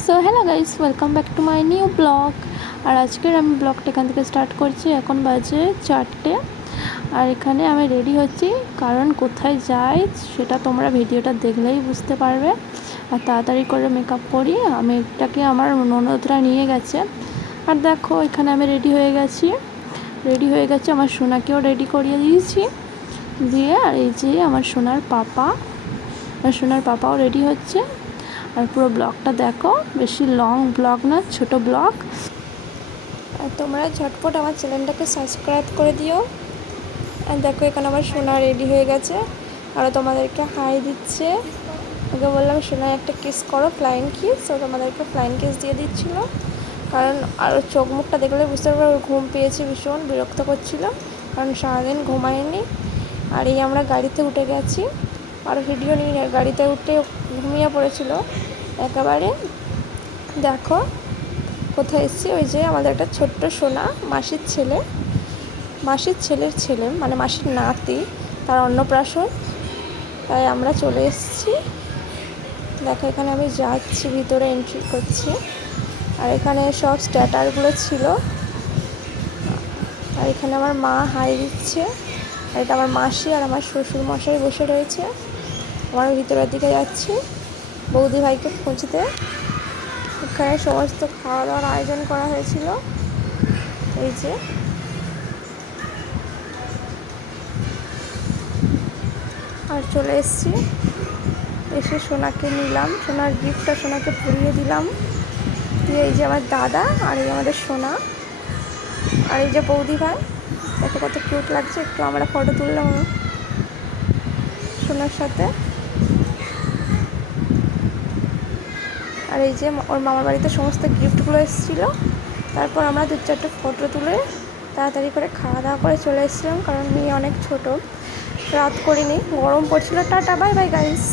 So hello guys welcome back to my new blog আর আজকের আমি ব্লগটা এখান থেকে স্টার্ট করছি। এখন বাজে চারটে। আর এখানে আমি রেডি হচ্ছি। কারণ কোথায় যাই সেটা তোমরা ভিডিওটা দেখলেই বুঝতে পারবে। আর তাড়াতাড়ি করে মেকআপ করি আমি এটাকে আমার ননদরা নিয়ে গেছে। আর দেখো, এখানে আমি রেডি হয়ে গেছি। রেডি হয়ে গেছে, আমার সোনাকেও রেডি করিয়ে দিয়েছি। দিয়ে আর এই যে আমার সোনার পাপা। আর সোনার পাপাও রেডি হচ্ছে। আর পুরো ব্লগটা দেখো, বেশি লং ব্লগ না, ছোট ব্লগ আর তোমরা ঝটপট আমার চ্যানেলটাকে সাবস্ক্রাইব করে দিও। আর দেখো, এখানে আমার সোনা রেডি হয়ে গেছে। আরও তোমাদেরকে হাই দিচ্ছে। ওকে বললাম, সোনায় একটা কিস করো ফ্লাইং কিস ও তোমাদেরকে ফ্লাইং কিস দিয়ে দিচ্ছিল। কারণ আরও চোখ মুখটা দেখলে বুঝতে পারবে, ওর ঘুম পেয়েছে ভীষণ, বিরক্ত করছিল। কারণ সারাদিন ঘুমায়নি। আর এই আমরা গাড়িতে উঠে গেছি। আর ভিডিও নিয়ে, গাড়িতে উঠে ঘুমিয়ে পড়েছিল। একেবারে। দেখো, কোথায় এসেছি? ওই যে আমাদের একটা ছোট্ট সোনা, মাসির ছেলে। মাসির ছেলের ছেলে মানে মাসির নাতি, তার অন্নপ্রাশন। তাই আমরা চলে এসেছি। দেখো, এখানে আমি যাচ্ছি, ভিতরে এন্ট্রি করছি। আর এখানে সব স্ট্যাটারগুলো ছিল। আর এখানে আমার মা হাই দিচ্ছে। আর এটা আমার মাসি আর আমার শ্বশুর মশাই বসে রয়েছে। আমার ভিতরের দিকে যাচ্ছি। বৌদি ভাইকে খুঁজতে। এখানে সমস্ত খাওয়া দাওয়ার আয়োজন করা হয়েছিল। এই যে। আর চলে এসছি। এসে সোনাকে নিলাম। সোনার গিফটটা সোনাকে পরিয়ে দিলাম। দিয়ে এই যে আমার দাদা আর এই আমাদের সোনা। আর এই যে বৌদি ভাই। দেখো কত কিউট লাগছে। একটু আমরা ফটো তুললাম সোনার সাথে। আর এই যে ওর মামার বাড়িতে সমস্ত গিফটগুলো এসেছিল। তারপর আমরা দু চারটে ফটো তুলে তাড়াতাড়ি করে খাওয়া দাওয়া করে চলে এসেছিলাম, কারণ মেয়ে অনেক ছোট। রাত করিনি, গরম পড়ছিল। Tata bye bye guys